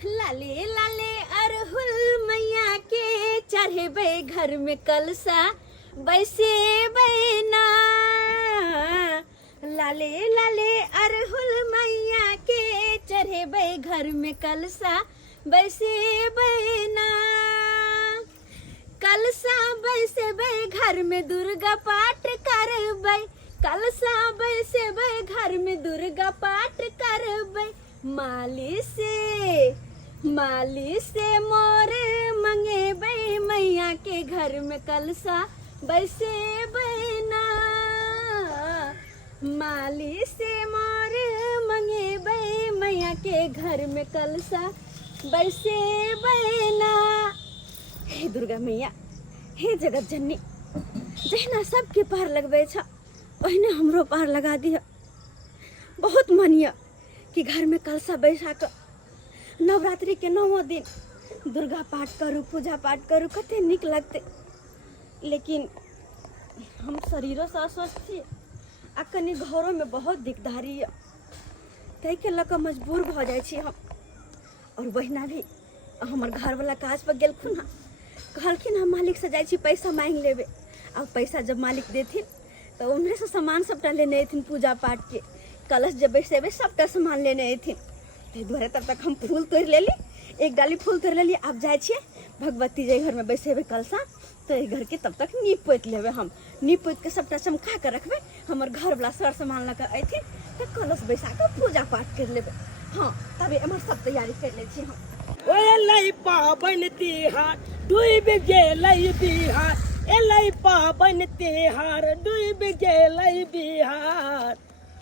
लाले लाले अरहुल मैया के चढ़े घर में कलसा बैसे बैना। लाले लाले अरहुल मैया के चढ़े घर में कलसा बैसे बैना। कलसा बैसे घर में दुर्गा पाठ करबै। कलसा बैसे घर में दुर्गा पाठ करबै। माली से मोर मंगेबै मैया के घर में कलसा बैसे बैना। माली से मोर मंगेबै मैया के घर में कलसा बैसे बैना। हे दुर्गा मैया, हे जगत जननी, जहिना सबके पार लगबै छ ओहिने हमरो पार लगा दिया। बहुत मानिया कि घर में कलसा बैसा कर नवरात्रि के 9 दिन दुर्गा पाठ करूँ, पूजा पाठ करूँ, कते निक लगते। लेकिन हम शरीरों से अस्वस्थ छी आ कनी घरों में बहुत दिकदारी है, तै के लऽ कऽ मजबूर भऽ जाइ छी हम। और बहिना भी हमर घर वाला काज पर गेलखुन हँ, कहलखिन हम मालिक से जाइ छी पैसा मांग लेबै। अब पैसा जब मालिक देथिन तो उन्हें से सामान सबटा लेने अथिन, पूजा पाठ के कलश जब बैसेबै सबटा सामान लेने अथिन। ताहि दुआरे तब तक हम फूल तोड़ लेली, एक डाली फूल तोड़ लेली। अब जाइ छियै भगवती जी घर में बैसेबै कलशा, तो ई घर के तब तक नीप पोति लेबै। हम नीप पोति के सबटा चमका के रखबै। हमर घर वाला सर सामान लऽ कऽ अथिन तो कलश बैसा के पूजा पाठ कर लेबै। हाँ, तबे एमहर सब तैयारी कर लै छी हम। ओए पाबन तिहार डूब गेलै बिहार। एलै पाबन तिहार डूब गेलै बिहार।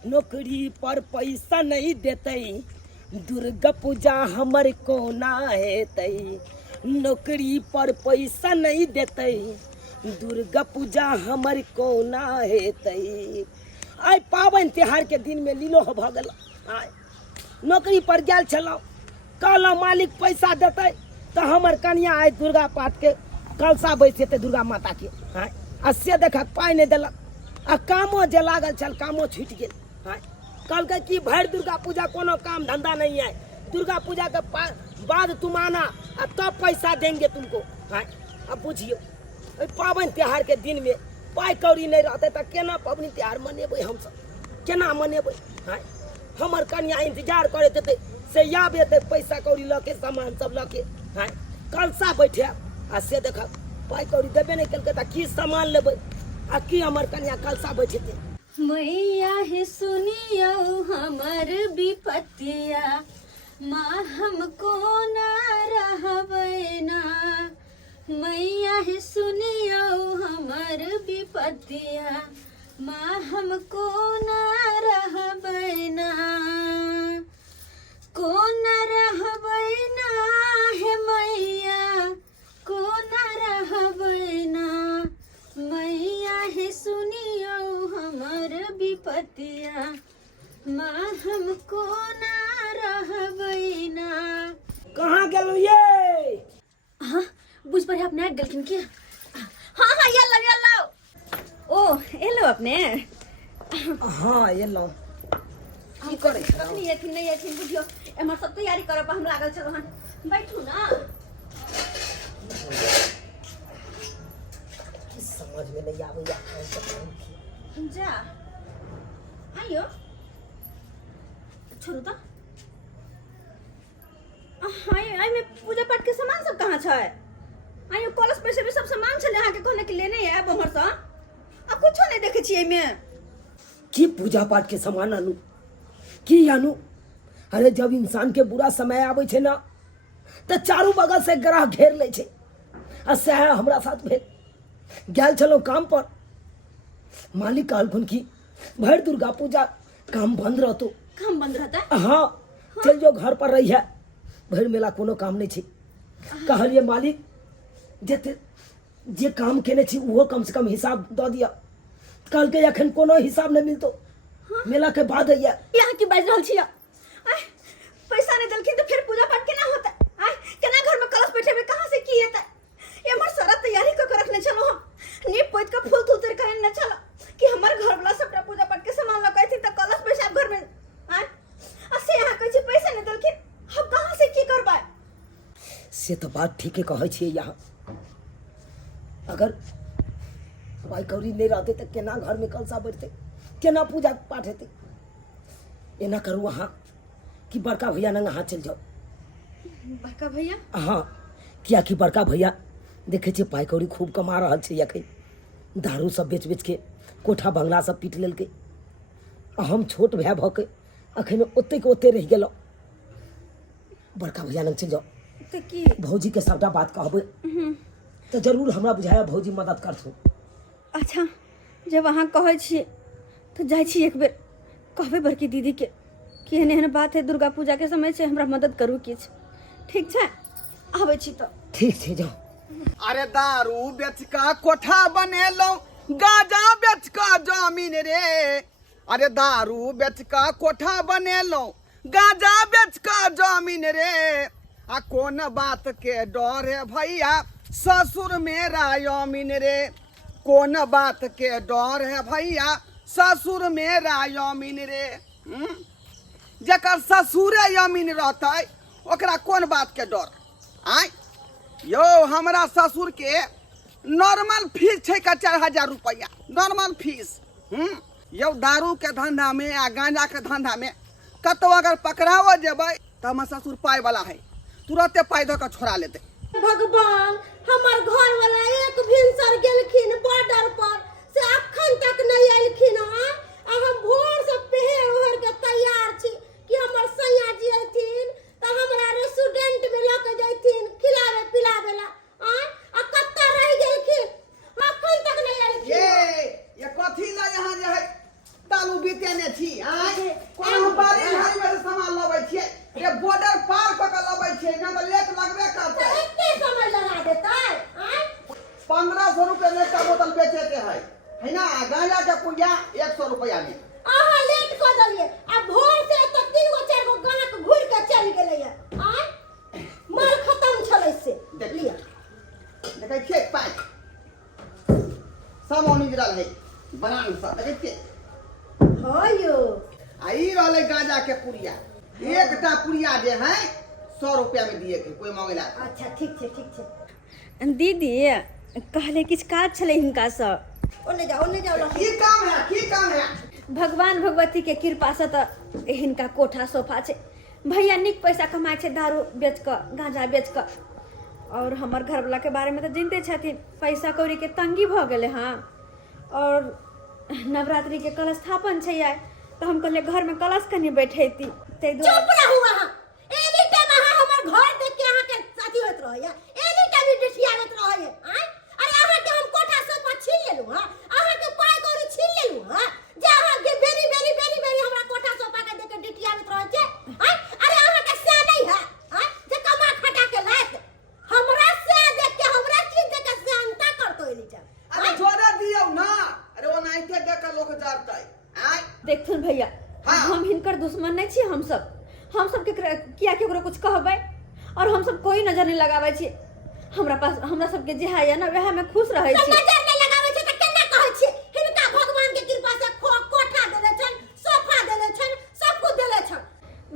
नौकरी पर पैसा नहीं देतै, दुर्गा पूजा हमर कोना हेतै। नौकरी पर पैसा नहीं देतै, दुर्गा पूजा हमर कोना हेतै। आइ पाबन तिहार के दिन में लीलो भऽ गेल। आइ नौकरी पर गेल छलहुँ, कहलहुँ मालिक पैसा देतै तो हमर कन्या आइ दुर्गा पाठ के कलशा बैसेतै दुर्गा माता के। आइ आ से देखक पाइ नहीं देलक, आ कामो जे लागल छल कामो छूटि गेल। कहलकै कि भरि दुर्गा पूजा कोनो काम धंधा नहीं है, दुर्गा पूजा के बाद तुम आना तब पैसा देंगे तुमको। अब बुझियो पाबन त्योहार के दिन में पाइ कौड़ी नहीं रहते तो केना पाबनि त्योहार मनेबै, हमसब केना मनेबै। हमर कन्या इंतजार करैत हेतै से आब एतै पैसा कौड़ी लऽ के, सामान सब लऽ के कलशा बैठे आ से देखक पाइ कौड़ी देबे नहीं केलकै तऽ की सामान लेबै आ की हमर कन्या कलशा बैठेतै। मैया हे सुनियो हमर विपत्तिया, माँ हमको न रहबै ना। मैया हे सुनियो हमर विपत्तिया, माँ हमको न रहबै ना। को न रहबै ना हे मैया, को न रहबै ना। मैया हे सुनियो हमर विपत्तिया, माँ हमको ना रहबै ना। कहाँ गेलौ ये? हाँ, बुझ पर अपने गेलखिन की? हाँ हाँ, येलो येलो। ओ एलो अपने? हाँ एलो। की करे छ? नहीं एथिन नहीं एथिन, बुझियो एमहर सब तैयारी करब पर हम लागल छलो हन। बैठू ना। समझ में नहीं आवे या जा आइयो, छोड़ू तो। आई में पूजा पाठ के सामान सब कहाँ छै? आइयो कलश पे से भी सब सामान छले अहाँ के कहने के लेने है बहर से। आ कुछो नहीं देखे छी में की पूजा पाठ के सामान आनू की आनू। अरे जब इंसान के बुरा समय आवे छै ना तो चारों बगल से ग्रह घेर ले छै। आ सह हमरा साथ भेल। गेल चलो काम पर, मालिक कहलखुन की भर दुर्गा पूजा काम बंद रहतो। काम बंद रहता है? हाँ, चल जो घर पर रही है, भर मेला कोनो काम नहीं छै। कहलिए मालिक जे काम केने छी वो कम से कम हिसाब दऽ दिया। कल के अखन कोनो हिसाब नहीं मिलतो। मेला के बाद है यहाँ की बाज रहल छियै? पैसा नहीं देलखिन तो फिर पूजा पाठ केना होता? केना घर में कलश बैठे में कहाँ से की हेतै? एमहर सारा तैयारी कर के रखने चलो हम, नीप पोत के फूल तूल करे न चला कि हमर घर वाला सबटा पूजा पाठ के सामान लऽ के त कलश बैसाब घर में। आ से यहाँ कहै छी पैसा नहीं देलखिन, हम कहाँ से की करबै? से तो बात ठीके कहै छियै यहाँ। अगर पाई कौड़ी नहीं रहते तो केना घर में कलसा बढ़ते, केना पूजा पाठ हेतै। एना करू अहाँ कि बड़का भैया नंगा हाथ चल जाओ। बड़का भैया? हाँ, किया कि बड़का भैया देखे छे पाई कौड़ी खूब कमा रहल छे अखन। दारू सब बेच बेच के कोठा बंगला सब पीट लेलकै। हम छोट भाई भऽ के अखन ओते के ओते रह गेलौ। बड़का भैया लग चल जाओ तो की भौजी के सबटा बात कहबै तो जरूर हमरा बुझाया भौजी मदद करथुन। अच्छा, जब अहाँ कहै छियै तो जाइ छी एक बेर कहबै बड़की दीदी के कि एहन एहन बात है, दुर्गा पूजा के समय छै, हमरा मदद करू किछु। ठीक छै, आबै छी तो। ठीक छै, जाओ। अरे दारू बेच का कोठा बनेलो, गाजा बेच का जमीन रे। अरे दारू बेच का कोठा बनेलो, गाजा बेच का जमीन रे। आ कौन बात के डर है भैया, ससुर मेरा यमीन रे। कौन बात के डर है भैया, ससुर मेरा यमीन रे। जकर ससुरे यमीन रहते ओकरा कौन बात के डर। आय यो हमरा ससुर के नॉर्मल फीस है का 4000 रुपया नॉर्मल फीस। यो दारू के धंधा में आ गांजा के धंधा में कतो अगर पकड़ाओ जेबै तो हमर ससुर पाई वाला है, तुरंते पाई दो के छोड़ा लेते। भगवान, हमर घर वाला एक भिनसर गेलखिन बॉर्डर पर से अखन तक नहीं आइलखिन। हां, हम भोर से पहर ओहर के तैयार छी कि हमर सैया जी अथिन त हमरा रेस्टोरेंट में ल के जैथिन खिलावे पिलावे ला। हां, आ कत्ता रह गेलखिन, अखन तक नहीं आइलखिन। ये कथी ला यहाँ जे है दारू बीतेने छी। आय कोनो बारी भाई में सामान लबै छियै, ये बॉर्डर पार क के लबै छियै, ना तो लेट लगबे करतै। एते समय लगा देतै। हां, 1500 रुपए में का बोतल बेचे के है ना। गांजा के पुड़िया 100 रुपया में। अहाँ लेट क देलिए, आ भोर से त 3 गो 4 गो गाहक घुर के चल गेलै। हां, माल खत्म छलै से लिया। देखै छियै पाइ सब ओनी गिरल है बनान सब देखै छियै। हाँ यो, आई रहले गांजा के पुड़िया, एकटा पुड़िया जे है 100 रुपया में दिए के कोई मांगेला। अच्छा ठीक छै ठीक छै। दीदी कहले किछु काज छलै हिनका से। ओने जाओ लखी। की काम है, की काम है। भगवान भगवती के कृपा से तो हिनका कोठा सोफा छै। भैया निक पैसा कमाए छै दारू बेच क गांजा बेच क। और हमर घरवाला के बारे में तो जानते छथिन, पैसा कौड़ी के तंगी भ गेले। हाँ, और नवरात्रि के कलश स्थापन छै आइ, तो हम कहले घर में कलश कनी बैठेती। तै दुआरे चुप रहू अहाँ। एनी टाइम अहाँ हमर घर देख के अहाँ के साथी होत रहैया, एनी टाइम डिसियावत रहैया। हां, अरे अहाँ के हम कोठा सोफा छीन लेलु। हां, अहाँ के पाई कौड़ी छीन लेलु। हां, जे अहाँ के बेरी हमरा कोठा सोफा के देख के डिसियावत रहै छै। हां, अरे अहाँ के से नहीं है। हां, जे कमा खटा के लायत हमरा से देख के हमरा चीज देख के से अंता करतो एनी टाइम। अरे जोरे दियौ ना। अरे ओनाइते देख के लोग डरतै। आय देखथुन भैया, हाँ। हम हिनकर दुश्मन नहीं छी। हम सब के किया केकरो कुछ कहबै, और हम सब कोई नजर नहीं लगाबै छी। हमरा सब के जे है ना वह में खुश रहै छी। नजर नहीं लगाबै छै त केना कहै छी। हिनका भगवान के कृपा से कोठा देले छन, सोफा देले छन, सब कुछ देले छन।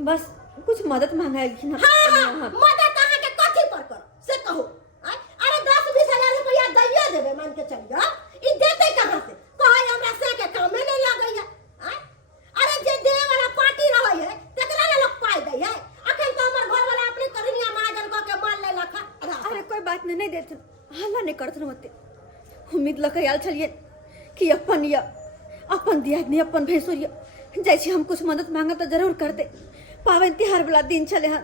बस कुछ मदद मांगलखिन। हां, मदद अहाँ के कथी पर कर से कहू। अरे 10-20 हजार रुपया दैया देबे मान के चलियो, ई देते कहां से। कहै हमरा से के काम में नहीं लागैया। अरे जे दे वाला पार्टी रहै है तकरा ले लोग पाई दै है। अखन तो हमर घर वाला अपने करनिया महाजन क के मान ले लखा। अरे कोई बात नहीं देथुन, हल्ला नहीं करथुन मते। उम्मीद लके आयल छलिए कि अपन दियादनी अपन भैंसुरिया जाइ छी हम कुछ मदद मांगब तो जरूर करते। पावन तिहार वाला दिन छले हन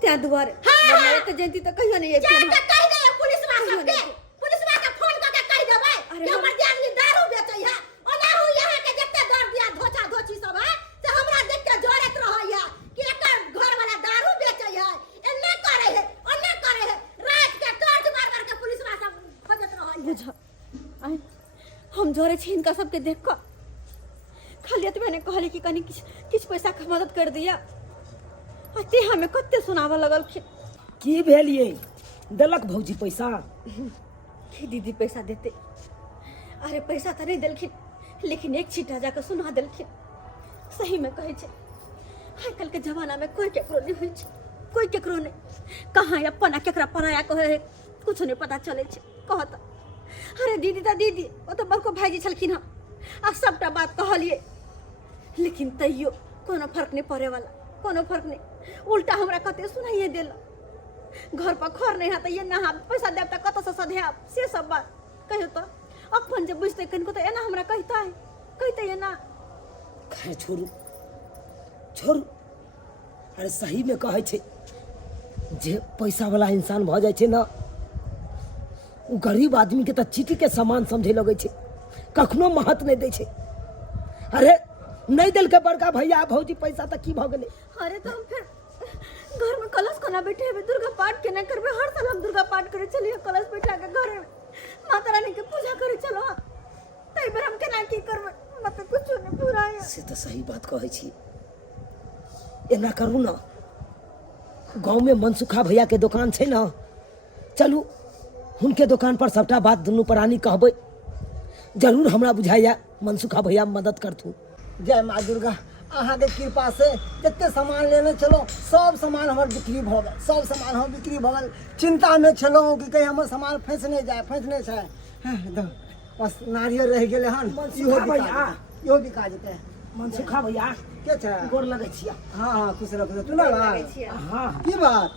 त्या दुआरे। हाँ। तो जयंती तो कहियो नहीं जा आबि के कह दे पुलिसवा सबके, पुलिसवा के फोन क के कह देबै अरे कि हमर दियादनी दारू बेचै है। ओना हु यहाँ के जत्ते दर दिया धोछा धोछी सब है से हमरा देख के जरत रहैया कि एकर घर वाला दारू बेचै है, एन्ने करे है ओन्ने करे है। रात के टॉर्च मार के पुलिसवा सब खोजत रहैया। बुझ आइ हम जोरे छी इनका सबके देख क। खाली एतबे ने कहली कि कनी किछ पैसा के मदद कर दिया। अते हमें कत्ते सुनावा लगल की भेलिए देलक भौजी पैसा। कि दीदी पैसा देते। अरे पैसा तो नहीं देलखिन, लेकिन एक छीटा जाकर सुना देलखिन। सही में कहे छे, आजकल के जमाना में कोई केकरो नहीं होई छे। कोई केकरो नहीं, कहाँ अपन आ केकरा पराया कहे कुछ नहीं पता चले छे। कहत अरे दीदी ता दीदी वो तो बड़को भाईजी छलखिन हँ आ सबटा बात कहलिए, लेकिन तैयो कोनो फर्क नहीं पड़े वाला, कोनो फर्क नहीं। उल्टा हमरा कते सुनाइए देल, घर पर खर नहीं है ये नहा पैसा देव तो कत से सधेब से सब बात कहियो तो अपन जब बुझते कनको तो एना हमरा कहता है, कहते ये ना। खैर छोड़ू छोड़ू, अरे सही में कहे छे जे पैसा वाला इंसान भ जाए छे ना, उ गरीब आदमी के तो चीटी के सामान समझे लगे छे, कखनो महत्व नहीं दे छे। अरे नहीं दिल के बड़का भैया भौजी पैसा तो की भ गेले। अरे तो हम फिर घर में कलश कोना बैठे हैं, दुर्गा पाठ के नहीं करबे। हर साल हम दुर्गा पाठ करे चलिए, कलश बैठा के घर में माता रानी के पूजा करे चलो। तई पर हम केना की करबे, मतलब कुछ नहीं पूरा है। से तो सही बात कहे छी। एना करू ना, गांव में मनसुखा भैया के दुकान छे ना, चलू उनके दुकान पर सबटा बात दुनू प्राणी कहबै, जरूर हमरा बुझाइया मनसुखा भैया मदद करथू। जय माँ दुर्गा, अहाँ के कृपा से जितने सामान लेने चलो सब सामान हमार बिक्री भ गए, सब सामान हम बिक्री भ गए। चिंता में चलो कि कहीं हमर सामान फंस नहीं जाए, फंस नहीं जाए। एकदम बस नारियल रह गेले हन, इहो बिका जेतै। मनसुखा भैया के छै? गोर लगै छिया। हाँ खुश रखो। तू ना हाँ की बात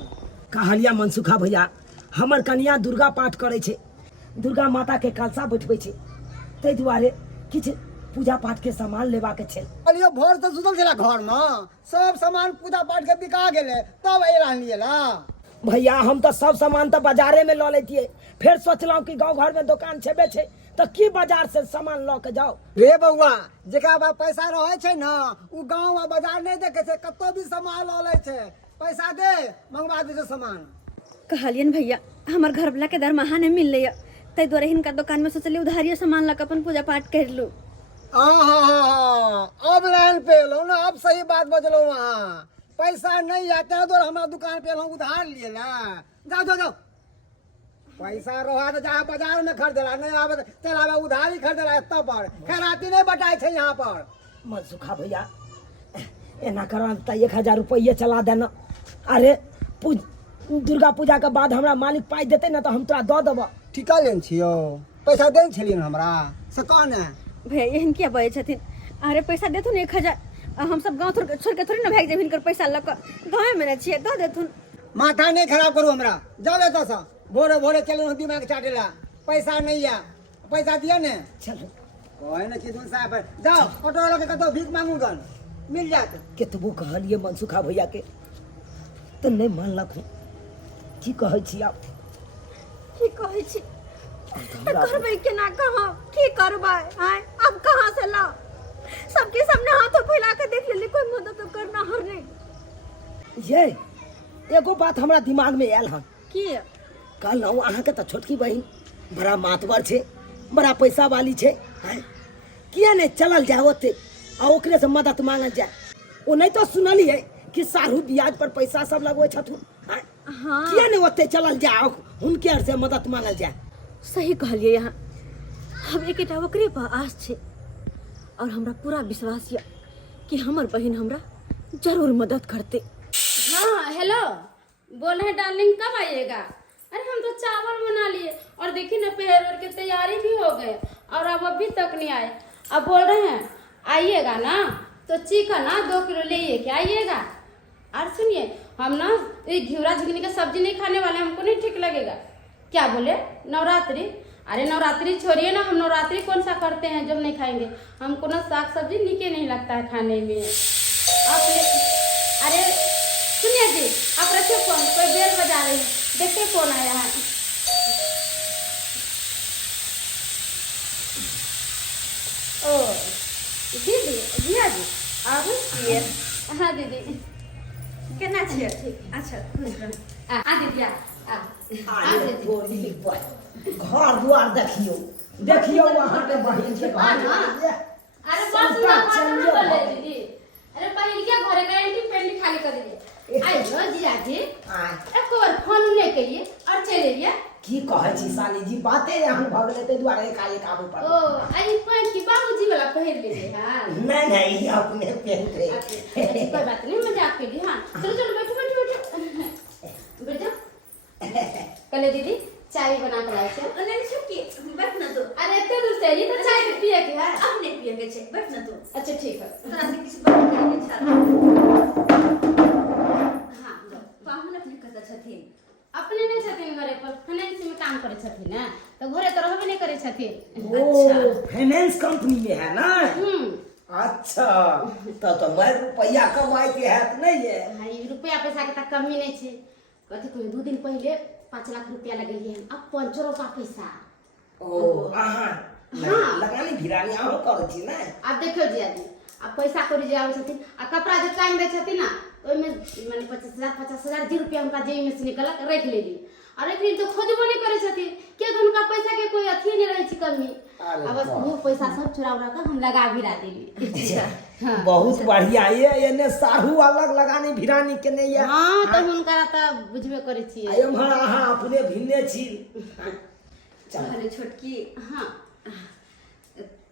कहलिया मनसुखा भैया, हमर कन्या दुर्गा पाठ करे छे, दुर्गा माता के कलशा बैठबै छे, तै दुआरे किछ पूजा पाठ के सामान लेवा के छे। कहलियो भोर से सुतल छला घर में, सब सामान पूजा पाठ के बिका गेले, तब ए रहलिए ला। भैया हम तो सब सामान तो बाजारे में ल लेतिए, फिर सोचलहुँ कि गांव घर में दुकान छेबे छे तो की बाजार से सामान ल के जाओ। रे बउआ, जेकरा पास पैसा रहे छै ना, उ गांव आ बाजार नहीं देखे छै, कतो भी सामान ल ले छै। पैसा दे, मंगवा दे सामान। कहलियन भैया हमर घर वाला के दरमाहा नहीं मिल रही, तई द्वारे हिनका दुकान में सोचलिए उधारिये सामान ला के अपन पूजा पाठ कर लू। अब लाइन पे लो ना, अब सही बात बजलो। वहाँ पैसा नहीं आता तो हमारा दुकान पे उधार लिए ना। जाओ जाओ जाओ, पैसा रहा तो जा बाजार में खरीदला, नहीं आवे चला उधारी खरीदला तब पर खैराती नहीं बटाई छे यहाँ पर। मनसुखा भैया एना करा तो 1000 रुपये चला देना। अरे दुर्गा पूजा के बाद हमरा मालिक पाई देते ना तो हम तोरा दऽ देबो। ठिका लेन छियो, पैसा देन छलियन हमरा से कौन है भैया एहन किया बजे छथिन। अरे पैसा देथुन 1000, हम सब गांव छोड़ के थोड़ी ना भाग जेब हिनकर पैसा लक, गाँव में ना छिए, दऽ देथुन। माथा नहीं खराब करू हमरा, जाओ एतऽ से। भोरे भोरे चलो दिमाग चाटेला, पैसा नहीं है, पैसा दिया ने। चलो कोई ना चिदुन साहब, जाओ ऑटो वाला के कतो भीख मांगूगन, मिल जात। केतबो कहलिए मनसुखा भैया के तो नहीं मानलक। की कहै छी आप? की कहै छी करबै केना, कहाँ की करबै? आय अब कहाँ से लाओ? सबके सामने हाथों फैला के देख लेली, कोई मदद तो करना हर नहीं। ये एगो बात हमरा दिमाग में आयल हन। की कल ना अहाँ के तो छोटकी बहन बड़ा मातवर छे, बड़ा पैसा वाली छे, हैं? किया नहीं चलल जाए ओते आ ओकरे से मदद मांगल जाए? ओ नहीं तो सुनली है कि सारू ब्याज पर पैसा सब लगवे छथुन, हैं? हाँ किया नहीं ओते चलल जाओ, उनके से मदद मांगल जाए? सही कहलिए। यहाँ हम एक ओकरे पर आस छे और हमरा पूरा विश्वास है कि हमर बहन हमरा जरूर मदद करते। हाँ हेलो, बोल रहे डार्लिंग कब आइएगा? अरे हम तो चावल बना लिए और देखिए ना पहर की तैयारी भी हो गए और अब अभी तक नहीं आए। अब बोल रहे हैं आइएगा ना तो चिकन ना 2 किलो ले के आइएगा। और सुनिए हम ना ये घिवरा झिगनी का सब्जी नहीं खाने वाले, हमको नहीं ठीक लगेगा। क्या बोले? नवरात्रि? अरे नवरात्रि छोड़िए ना, हम नवरात्रि कौन सा करते हैं जब नहीं खाएंगे। हमको ना साग सब्जी नीके नहीं लगता है खाने में। आप अरे सुनिए जी, आप रखिए फोन, कोई बेल बजा रही है, देखिए कौन आया है। ओ दीदी, जिया जी आप? हाँ दीदी केना छियै? ठीक। अच्छा खुश रह। आ दीदी आ दीदी। घर दुआर देखियो, देखियो वहाँ के बहन के घर। अरे बस ना बोले दीदी, अरे पहले क्या घरे का एंटी पेंटी खाली कर दीजिए। आई लो जीजा जी, एक बार फोन ले के लिए और चले लिए। की कहै छी साली जी, बाते यहाँ भ गेलै तै दुआरे एकाएक आबू ओ पड़ल। आई पैंट की बाबूजी वाला पहन लीजिए। हां नहीं नहीं अपने पहनते। कोई बात नहीं, मजाक के लिए। हाँ चलो चलो बैठो बैठो बैठो। कले दीदी चाय भी बना के लाई छे। नहीं छुटकी बैठ ना तू। अरे इतने दूर से ये तो चाय भी पिए के है। अब नहीं पिएंगे छे, बैठ ना तू। अच्छा ठीक है। तोरा से किसी बात करेंगे छा। हां पाहुन अपने कत छथिन। अपने नहीं छथिन घरे पर फाइनेंस में काम करे छथिन ना, तो घरे तो रहबे नहीं करे छथिन। ओ फाइनेंस कंपनी में है ना। अच्छा तो मैं रुपया कमाई के है नहीं है। भाई रुपया पैसा के तक कमी नहीं छे। कथी कोई 2 दिन पहले 5 लाख रुपया लगेलिए हम, अब 5 रुपया पैसा। ओ आहा लगानी भिरानी आहो कर छी ना। अब देखियो जिया जी, अब पैसा करी जे आवे छथिन आ कपड़ा जे कान दे छथिन ना, ओइ में माने 50,000 जी रुपया हमका जेब में से निकलक रख लेली। अरे फिर तो खोजबो नहीं करे छथिन के उनका पैसा के कोई अथी नहीं रहे छी कमी। अब बस वो पैसा सब चुरा उड़ा के हम लगा भिरा देली। हाँ। बहुत बढ़िया ये एने साहू अलग लगानी भिरानी के नहीं है। हां तो हुनका त बुझबे करे छी। आयो हम अहाँ अपने भिन्ने छी। चल छोटकी हां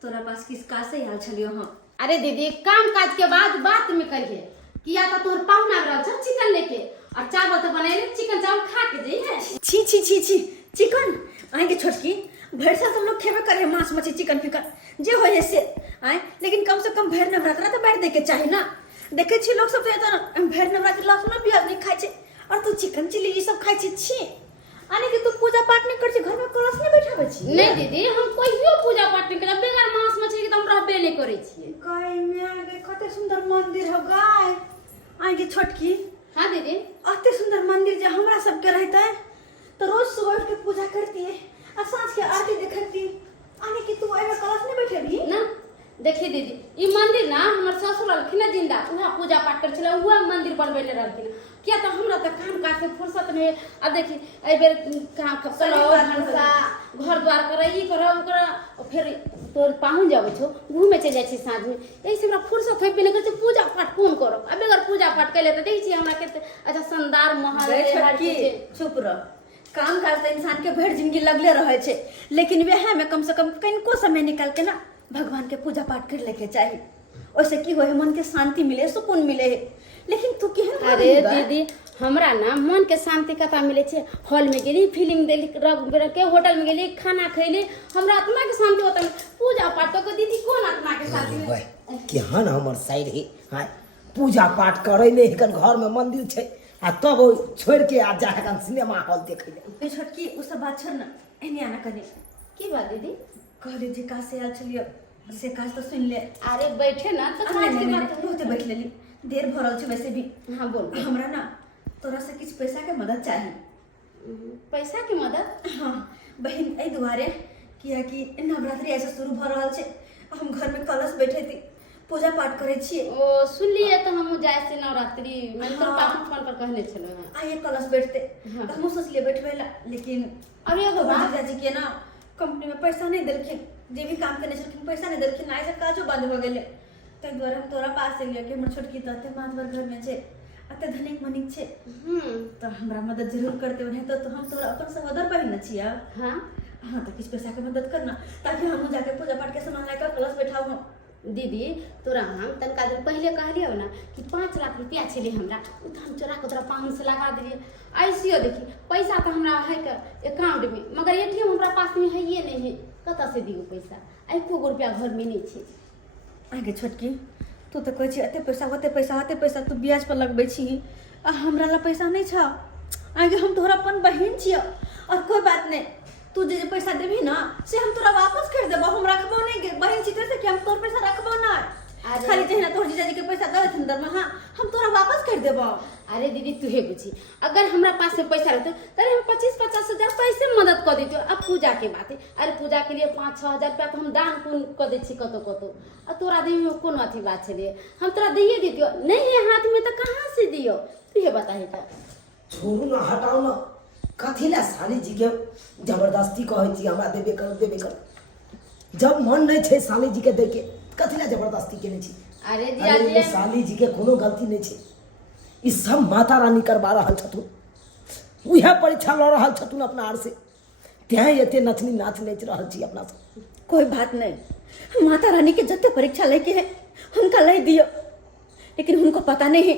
तोरा पास किस का से आल छलियो हम। अरे दीदी काम काज के बाद बात में करिए किया तो तोर पाहुना रह छ चिकन लेके और चावल तो बनाए चिकन चावल खा के दे है। छी छी छी छी चिकन आएंगे छोटकी भैर से तुम लोग खेबे करे मांस मछली चिकन फिकन जे होय से आए, लेकिन कम से कम भैर नवरात्रा तो बैठ दे के चाहिए ना। देखे छी लोग सब तो भैर नवरात्रि लहसुन प्याज नहीं खाए छे और तू चिकन चिली ये सब खाए छे। छी आने के तू पूजा पाठ नहीं कर छे, घर में कलश नहीं बैठाबे छी। नहीं दीदी हम कहियो पूजा पाठ नहीं करे बेगर मांस मछली के तो हम रहबे नहीं करे छी। गाय में आगे कते सुंदर मंदिर हो गाय आएंगे छोटकी। हां दीदी अते सुंदर मंदिर जे हमरा सबके रहता है तो रोज सुबह उठ के पूजा करती है और सांझ के आरती देखती। आने की तू एमे कलश नहीं बैठे भी ना। देखिए दीदी ई मंदिर ना हमर ससुर रहलखिन ना जिंदा, उहा पूजा पाठ कर छले, उहा मंदिर बनबेले रहलखिन। किया तो हमरा त काम काज से फुर्सत में। अब देखी ए बेर काम खपलो भंसा घर द्वार करे ई करे उ करे और फिर तोर पाहुन जाबे छो घूमे चले जाय छी साँझ में। एही से हमरा फुर्सत होय पे नहीं करे पूजा पाठ कोन करो। अब अगर पूजा पाठ कैले त देखी छी हमरा केते अच्छा शानदार महल हर चीज। चुप रह, काम काज तो इंसान के भर जिंदगी लगले रहे छे, लेकिन वह में कम से कम कनको समय निकाल के ना भगवान के पूजा पाठ कर लेके चाहिए। ओसे की होय मन के शांति मिले सुकून मिले। लेकिन तू केहन अरे दीदी हमरा ना मन के शांति कता मिले छे। हॉल में गेली फिल्म देली रंग बिरंग के, होटल में गेली खाना खैली, हमरा आत्मा के शांति होता। पूजा पाठ तो दीदी कौन आत्मा के शांति में केहन हमर साइड है। हां पूजा पाठ करे ने हिकन घर में मंदिर छे आ तब छोड़ के आ जा हकन सिनेमा हॉल देखे ले। छोटकी उ सब बात छोड़ ना, एने आना करे। की बात दीदी कहले जे का से आल छलियो से काज तो सुन ले। अरे बैठे ना तो काज की बात बहुते बैठ लेली, देर भरल छे वैसे भी। हां बोल। हमरा ना तोरा से कुछ पैसा के मदद चाहिए। पैसा की मदद? हाँ बहन ए दुआरे किया कि नवरात्रि ऐसे शुरू भ रहल छे, हम घर में कलश बैठे थी पूजा पाठ करे छिए। ओ सुनलिए तो हम जाय से नवरात्रि मैंने तो पापा फोन पर कहने छलो। आइए कलश बैठते तो हम सोचलिए बैठबेला, लेकिन अरे एगो बात जीजाजी के ना कंपनी में पैसा नहीं देलखिन, जे भी काम करने छलखिन पैसा नहीं देलखिन, आइ से काजो बंद हो गेले। तै द्वारा हम तोरा पास एलिए कि हमर छोटकी तते मातवर घर में छे, अते धनिक मनिक छे। तो हमरा मदद जरूर करते हो, नहीं तो हम तोरा अपन सहोदर बहिन न छिया। हां हां तो कुछ पैसा के मदद करना ताकि हम जाके पूजा पाठ के सामान लेकर कलश बैठाओ। हम दीदी तोरा हम तनका दिन पहले कहलियो ना कि 5 लाख रुपया छले हमरा, उ तो हम चोरा के तोरा पाहुन से लगा दिलिए। ऐसियो देखी पैसा तो हमरा है के अकाउंट में, मगर एटीएम हमरा पास में है ये नहीं है, कता से दियो पैसा? एको गो रुपया घर में नहीं छे। आगे छोटकी तू तो कहै छी अते पैसा तू ब्याज पर लगबै छी आ हमरा ला पैसा नहीं छ। आगे हम तोरा अपन बहिन छियो और कोई बात नहीं, तू जे पैसा देबी ना से हम तोरा वापस कर देबो। हम रखबो नहीं बहिन छी से कि हम तोर पैसा रखबो ना, खाली जहिना तोर जीजाजी के पैसा दथिन दरमाहा हम तोरा वापस कर देबो। अरे दीदी तू हे बुझी अगर हमरा पास में पैसा रहते तब हम 25-50 हजार पैसे मदद कर देती। अब पूजा के बात है, अरे पूजा के लिए 5-6 हजार रुपया तो हम दान पुण्य कर दे छी कतो कतो, और तोरा देवी में कौन अथी बात छे? हम तोरा दिए दियो, नहीं है हाथ में तो कहाँ से दियो? तू हे बताही का छोड़ू ना हटाओ ना, कथी ला साली जी के जबरदस्ती कहै छी हमरा देबे कर। जब मन नहीं छे साली जी के दे के कथी ला जबरदस्ती केने छी? अरे अरे जी साली जी के कोनो गलती नहीं छे, ई सब माता रानी करबा रहल छथुन, उहे परीक्षा ल रहल छथुन अपना आर से, तें एते नचनी नाच नाच रहल छी अपना सब। कोई बात नहीं, माता रानी के जते परीक्षा लेके है उनका ले दियो, लेकिन उनको पता नहीं है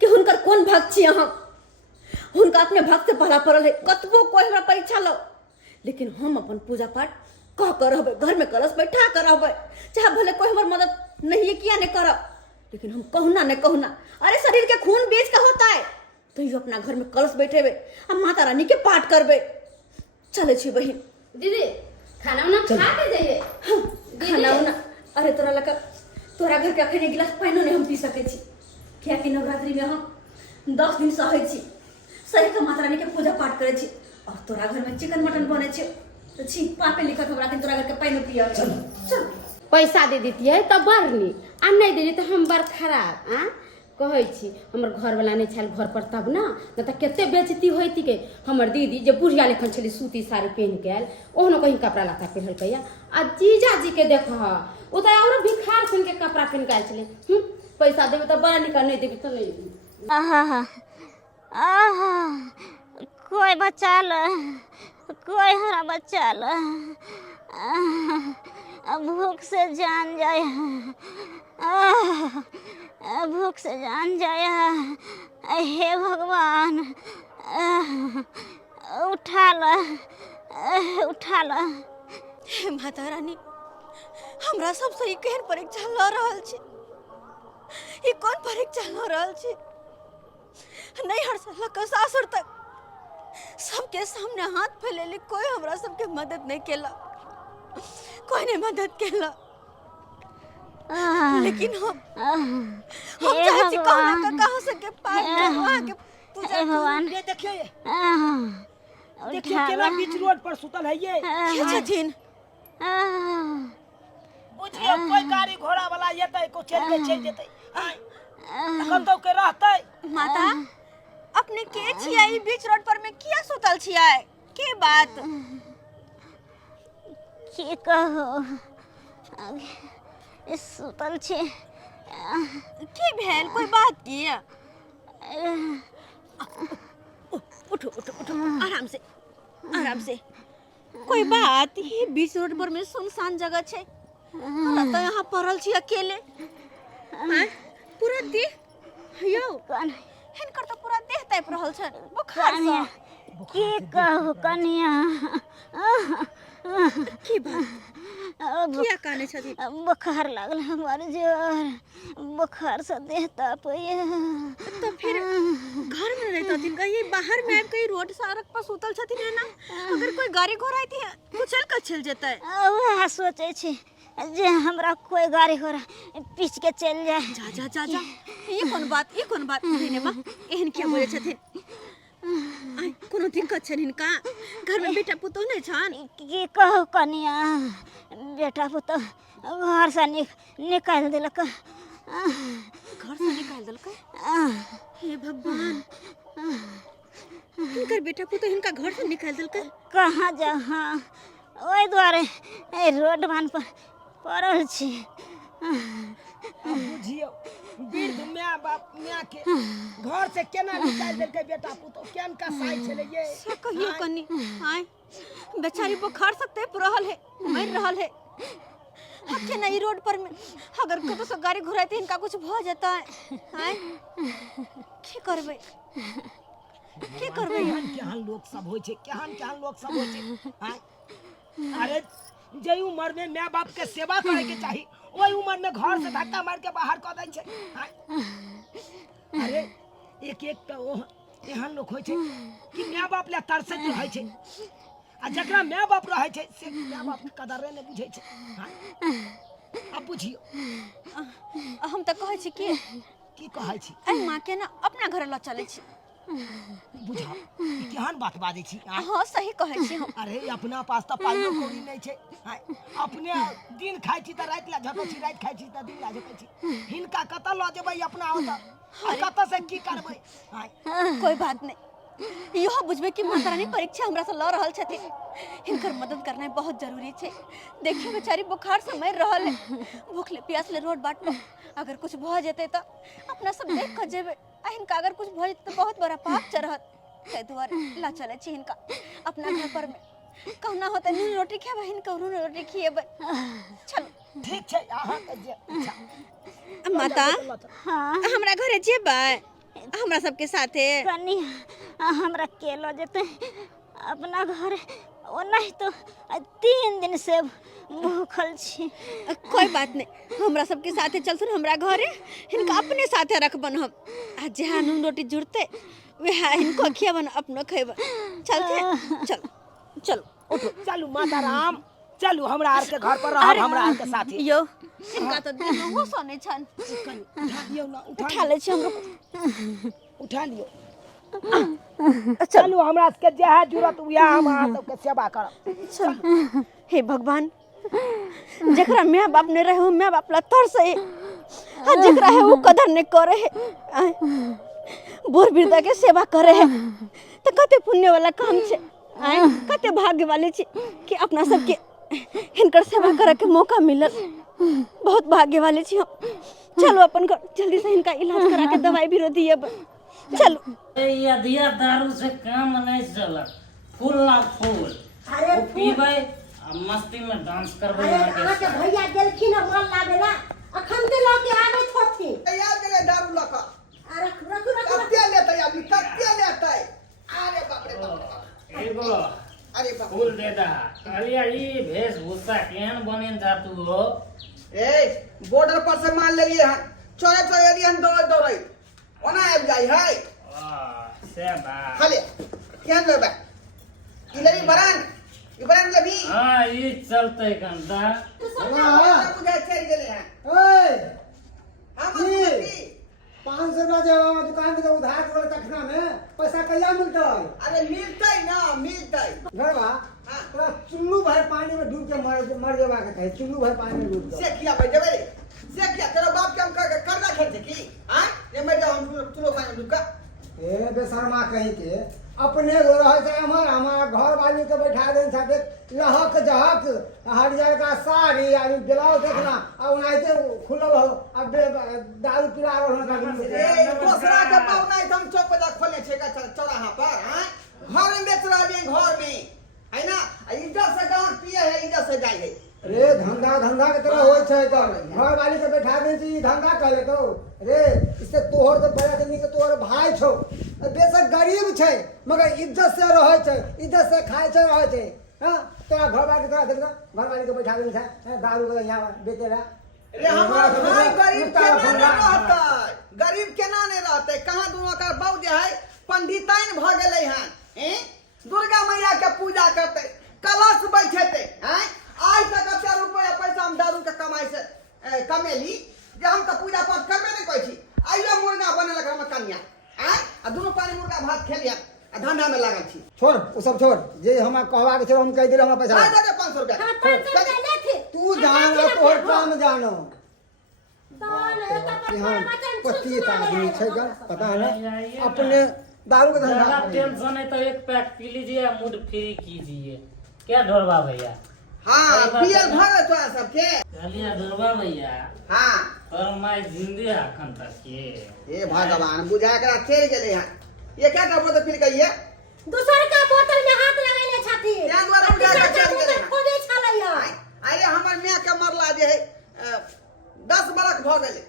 कि उनकर कौन भक्त छी हम। उनका अपने भक्त से पढ़ा पड़ल है, कतबो कोई हमरा परीक्षा लो, लेकिन हम अपन पूजा पाठ कह कर रहबै, घर में कलश बैठा कर रहबै, चाहे भले कोई हमार मदद नहीं किया नहीं करब, लेकिन हम कहना नहीं कहना। अरे शरीर के खून बेच का होता है, तो अपना घर में कलश बैठेबे, हम माता रानी के पाठ करबे। चले छी बहिन। दीदी खाना उना खा के जाइए। खाना उना अरे तोरा लगा तोरा घर के अखन एक गिलास पानियो नहीं हम पी सके छी, क्या कि नवरात्रि में हम 10 दिन सहै छी, सही के माता रानी के पूजा पाठ करे छी, और तोरा घर में चिकन मटन बने छै, तो छी पापे लिखत हमरा के तोरा घर के पानी पिया। चल पैसा दे देती है तब बढ़नी, आ नहीं दे तो हम बड़ खराब कहै छी। हमर घर वाला नहीं छल घर पर तब ना, न तो केते बेइज्जती होती के। हमर दीदी जे बुढ़िया लेखन छली सूती साड़ी पहन के आयल, ओहनो कहीं कपड़ा लत्ता पहनल कैया। आ जीजा जी के देख उ तो और भिखार सुन के कपड़ा पहन के आयल छले। पैसा देबे तो बड़ा निकल, नहीं देबे तो नहीं। आहा आहा कोई बचा ल, कोई हरा बचा ल, भूख से जान जाए, भूख से जान जाए। हे भगवान उठा ल, उठा ल। हे माता रानी, हमरा सब सही केहन परीक्षा ल रहल छी, ये कौन परीक्षा ल रहल छी? नहीं हर साल का सासुर तक सबके सामने हाथ फैलेली, कोई हमरा सबके मदद नहीं केला, कोई ने मदद केला, लेकिन हम चाहे छी कहाँ से के पार वहाँ के पूजा भगवान। ये देखिए केला बीच रोड पर सुतल है ये छथिन। बुझिए कोई गाड़ी घोड़ा वाला येतै को चल जेतै, कतौ के रहतै। माता अपने के छिया ई बीच रोड पर में किया सुतल छिया? के बात की कहो, सुतल छी। की भेल, कोई बात की? उठो उठो उठो, आराम से आराम से। कोई बात? ये बीच रोड पर में सुनसान जगह छे, तो यहाँ पड़ल छी अकेले। पूरा देह यो हिनकर तो पूरा देह तैप रहल छै बुखार से। की कहू कनिया, की बात किया काने छथि? बुखार लागल हमार जोर, बुखार से देह तापये। तो फिर घर में रहता थी कहीं बाहर में, कहीं रोड सड़क पर सुतल छथि ना? अगर कोई गाड़ी घोड़ा आती है कुचल का चल जाता है। वह सोचे छी जे हमरा कोई गाड़ी घोड़ा पीछ के चल जाए। जा जा जा जा, ये कौन बात, ये कौन बात? नहीं मां एहन क्या बोले छथि? आई कोनो दिक्कत छन इनका? घर में बेटा पुतौ नहीं छन? की कहू कनिया, बेटा पुतो घर से निकाल दिलक। घर से निकाल दिलक? हे भगवान, इनकर बेटा पुतो इनका घर से निकाल दिलक? कहाँ जा? हाँ ओई द्वारे रोड बान पर पड़ल छी। बुझियो वृद्ध माय बाप माय के घर से केना निकाल देलकै बेटा पुतो, केन का साई छले ये? से कहियो कनी, आय बेचारी बुखार से तप रहल है, मर रहल है। हके नहीं रोड पर में अगर कतो से गाड़ी घुराते इनका कुछ भ जाता है, आय की करबे? की करबे? केहन लोग सब होय छै, केहन लोग सब होय छै। आय अरे जे उम्र में माय बाप के सेवा करे के चाही, ओई उम्र में घर से धक्का मार के बाहर क दै छै। अरे एक एक तो एहन लोग होय छै कि माय बाप ले तरसैत रहै छै, आ जकरा माय बाप रहै छै से माय बाप के कदर नै बुझै छै। अब बुझियो हम त कहै छी की कहै छी? आई मां के ना अपना घर ल चलै छी। बुझा केहन बात बाजै छी? हां सही कहै छी हम। अरे अपना पास तो पाइयो कौड़ी नहीं छे, अपने दिन खाई छी त रात ला झकै छी, रात खाई छी त दिन ला झकै छी। हिनका कत ल जेबै अपना होता, कत से की करबै? कोई बात नहीं, इहो बुझबे कि माता रानी परीक्षा हमरा से ल रहल छथि, हिनकर मदद करना बहुत जरूरी छे। देखियो बेचारी बुखार से मर रहल है, भूखले प्यासले रोड बाट पर अगर कुछ भ जेते त अपना सब देख क जेबे, आ हिनका अगर कुछ भ जेते त बहुत बड़ा पाप चढ़त। तै दुआरे ला चले छी हिनका अपना घर पर में। कहना होता नून रोटी खेबे, हिनका नून रोटी खिएबे। चलो ठीक छे, अहाँ के जे इच्छा। माता हाँ हमरा घरे जेबै? हमरा सबके साथे। कनिया हमरा के लो जेते अपना घर, ओ नहीं तो 3 दिन से भूखल छी। कोई बात नहीं, हमरा सबके साथे चलथुन हमरा घरे, हिनका अपने साथे रखबन हम। आ जहाँ नून रोटी जुड़ते वह इनको खियाबन, अपनो खैबन। चलते चल चल उठो। चलू माता राम, चलू हमरा आर के घर पर रहब, हमरा आर के साथी। यो इनका तो दिन हो सोने छन। उठा लियो ना, उठा ले छी हमरो, उठा लियो। चलू हमरा के जहाँ जरूरत हुआ हम अहाँ सबके सेवा करब। चल। हे भगवान, जकरा माँ बाप ने रहे हो माँ बाप ला तरसे, आ जकरा है वो कदर नहीं करे है, बूढ़ वृद्धा के सेवा करे है, तो कते पुण्य वाला काम छे। कते भाग्य वाले छे कि अपना सबके हिनकर सेवा करे के मौका मिलल। बहुत भाग्य वाले छी हम। चलो अपन घर जल्दी से इनका इलाज करा के दवाई भी दिए। चलो। यदि दारू से काम नहीं चला, फूल ना फूल अरे वो पीबे आ मस्ती में डांस करबे। अरे अहाँ के भैया गेलखिन मन लागेला, अखन के लके आबै थोथी। तैयार करे दारू लका। अरे रखू रखू। कत्ते लेतै अभी, कत्ते लेतै? अरे बाप रे बाप। एगो अरे बाप। फूल दे दा। कहलिया ई वेशभूषा केहन बनेन जातू हो? ए बॉर्डर पर से मान लेलिए हन, चोरे चोरे एरियन दौड़ दौड़ै ओना आबि जाइ है। से बा खाले केहन लेबै? ई लेबी बरन, ई बरन लेबी। हां ई चलते कंदा। बुझा चल गेले हैं। ओए हम ई 500 रुपया देवा में दुकान के उधार कर तखना में पैसा कहिया मिलतै? अरे मिलतै ना, मिलतै। घरवा तोरा चुल्लू भर पानी में डूब के मर जेबा के कहे, चुल्लू भर पानी में डूब से किया भाई देबे? से किया तेरा बाप के हम करना खेल छे की? हां ये मैं जाऊं तुलो पानी डूब का। ए बेशर्मा कहीं के अपने रहे से हमारा घर वाली के बैठा दे साथे लहक जहक हरियर का साड़ी आ ब्लाउज देखना आ उनाइते खुलल हो अब दारू पिला रहल का। ए दूसरा के पाव नहीं हम चौक पे खोले छे का चौराहा पर। हां घर में बेच रहलिए, घर में है ना। इज्जत से गांव पिए है, इज्जत से जाय है। रे धंधा के तरह होय छै त घर वाली के बैठा दे छी धंधा कहले तो रे इससे तोहर तो बड़ा आदमी के तोहर भाई छौ, बेशक गरीब छै मगर इज्जत से रहे छै, इज्जत से खाय छै रहे छै। हां तोरा घर वाली के तरह देखना, घर वाली के बैठा दे छै दारू के यहां बेचेला। रे हमार भाई गरीब केना नहीं रहतै? गरीब केना नहीं रहतै? कहां दोनों का बाऊ जे है पंडिताइन भ गेलै हन। दुर्गा मैया के पूजा करते, कलश बैठेते। हैं आज तक कते रुपया पैसा हम दारू के कमाई से कमेली जे हम तो पूजा पाठ करबे नहीं करै छी। आइयो मुर्गा बनेलक हम कन्या। हैं आ दोनों पानी मुर्गा भात खेलिया आ धंधा में लागल छी। छोड़ ओ सब छोड़, जे हमरा कहवा के छौ हम कह देले हमरा पैसा आ दे 500 रुपया। हां 500 रुपया ले थे। तू जान और तोहर काम जानो। तोल एक यहाँ पर पति आदमी छै का पता नहीं अपने दारू का ज्यादा धंधा। टेंशन है तो एक पैक पी लीजिए, मूड फ्री कीजिए। क्या ढोरबा भैया? हां पियल भर तोरा सबके। कहलिया ढोरबा भैया हां और मैं जिंदे अखन तक के। हे भगवान बुझा के चल गेले हैं। ये क्या का बोतल पी गई है? दूसर का बोतल में हाथ लगैले छथि। क्या द्वारा बुझा के चल गेले हैं? खोदे छलैया। अरे हमर मां के मरला जे है 10 बरख भ गेले।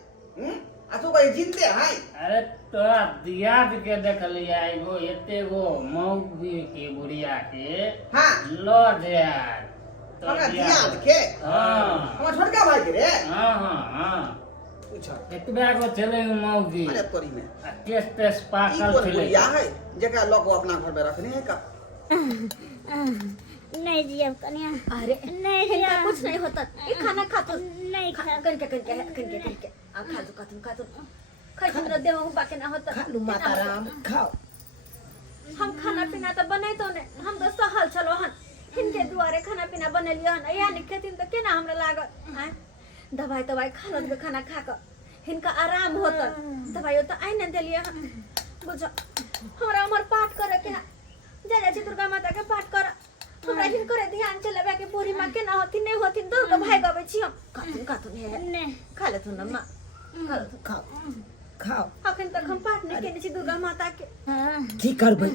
आ तू कहीं जिंदे है? अरे तोरा दियाद के देख लिया एगो एते गो मौगी के बुढ़िया के हां लो दियाद। हमरा दियाद के। हां हमर छोटका भाई के रे। हां पूछो एतबा गो चले मौगी अरे तोरी में केस तेस ई पाकल कोन चले। बुढ़िया है जेकरा लोग अपना घर में रखने है का? नहीं जियब कनिया। अरे नहीं इनका जिया कुछ नहीं होता। ये खाना खा तो नहीं खा करके आ खा तो खाई तो देव बाके ना होता। खा लू माता राम, खाओ। हम खाना पीना तो बनै तो ने, हम तो सहल चलो हन इनके दुआरे खाना पीना बनेलियो हन। या नहीं खेती तो केना हमरा लागत। हैं दवाई खालत के खाना खा के हिनका आराम होता। दवाई तो आई न देलिए हन। बुझ हमरा हमर पाठ करे के जय जय दुर्गा माता के पाठ कर। हमरा हिनकर ध्यान चलाबे के पूरी मां केना होती नहीं होती दूर के भाई गबै छी हम। कातुन है नहीं खा ले तू न मां खाओ खाओ। अखन तक हम पाठ नहीं केने छी दुर्गा माता के। हाँ की करबै?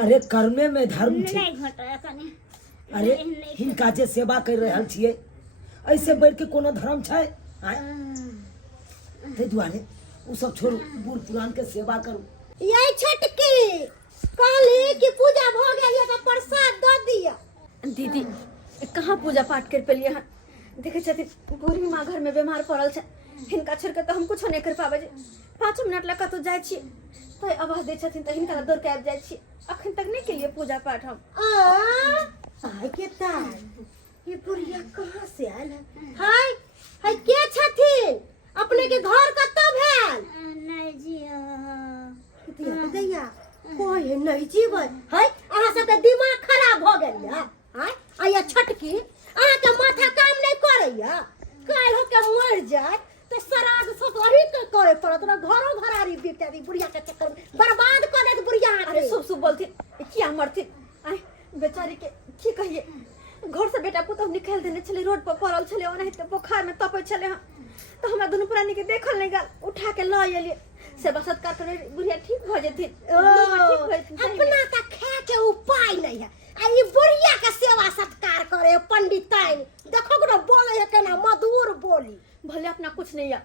अरे कर्मे में धर्म छै। नहीं घटा कनिया। अरे हिनका जे सेवा कर रहल छियै ऐसे बढ़ के कोनो धर्म छै? आय ते दुआरे वो सब छोड़ू, बूढ़ पुरान के सेवा करू। यही छटकी कहली कि पूजा हो गई तो प्रसाद दे दिया। दीदी कहाँ पूजा पाठ कर पेलिए हैं? देखे छथिन बूढ़ी माँ घर में बीमार पड़ल छै, हिनका छोड़ के तो हम कुछ नहीं कर पाबे। 5 मिनट लगा तो जाए छी तो आवाज दे छथिन तो हिनका दौड़ के आबि जाए छी। अखन तक नहीं केलिए पूजा पाठ हम। हाय के ताई ये बुढ़िया कहाँ से आयल है? हाय हाय के छथिन? अपने के घर कतौ भेल? नहीं जी दिया दैया कोई नहीं जीवन। हाय अहाँ सब के दिमाग खराब भ गेल या? हाय आया छटकी अहाँ के माथा काम नहीं करैया? काल हो के मर जाए तो सराग ससुरी के करे पड़त ना। घरों घरारी बेचारी बुढ़िया के चक्कर में बर्बाद कर देत बुढ़िया। अरे शुभ शुभ बोलती क्या मरती आय बेचारी के की कहिए। घर से बेटा पुतहु निकाल देने चले, रोड पर पड़ल चले, ओनाहि तो पोखर में तपै चले हम तो हमरा दुनू प्राणी के देखल नहीं गल, उठा के ल एलिए। सेवा सत्कार करे बुढ़िया ठीक भ जेथिन। अपना का खाए के उपाय नहीं है। आ ई बुढ़िया के सेवा सत्कार करे पंडिताइन देखो ना बोले है केना मधुर बोली। भले अपना कुछ नहीं है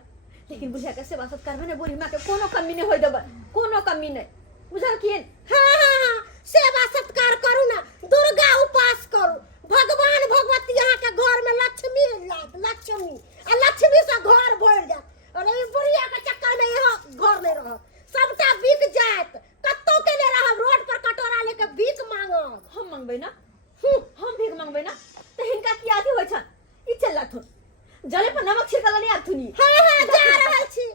लेकिन बुढ़िया के सेवा सत्कार में बूढ़ी माँ के कोनो कमी नहीं होय देबे, कोनो कमी नहीं बुझल किन। हाँ सेवा सत्कार करू ना, दुर्गा उपास करू, भगवान भगवती यहाँ के घर में लक्ष्मी लात लक्ष्मी आ लक्ष्मी से घर भर जात। अरे ई बुढ़िया के चक्कर में यहाँ घर नहीं रह, सबटा बिक जात। कत्तो के ले रह रोड पर कटोरा लेके भीख मांगब। हम मांगबे ना, हम भीख मांगबे ना तो हिनका की आदि होय छन। ई चला थुन जले पर नमक छिड़कल नहीं आथुनी। हाँ जा रहल छी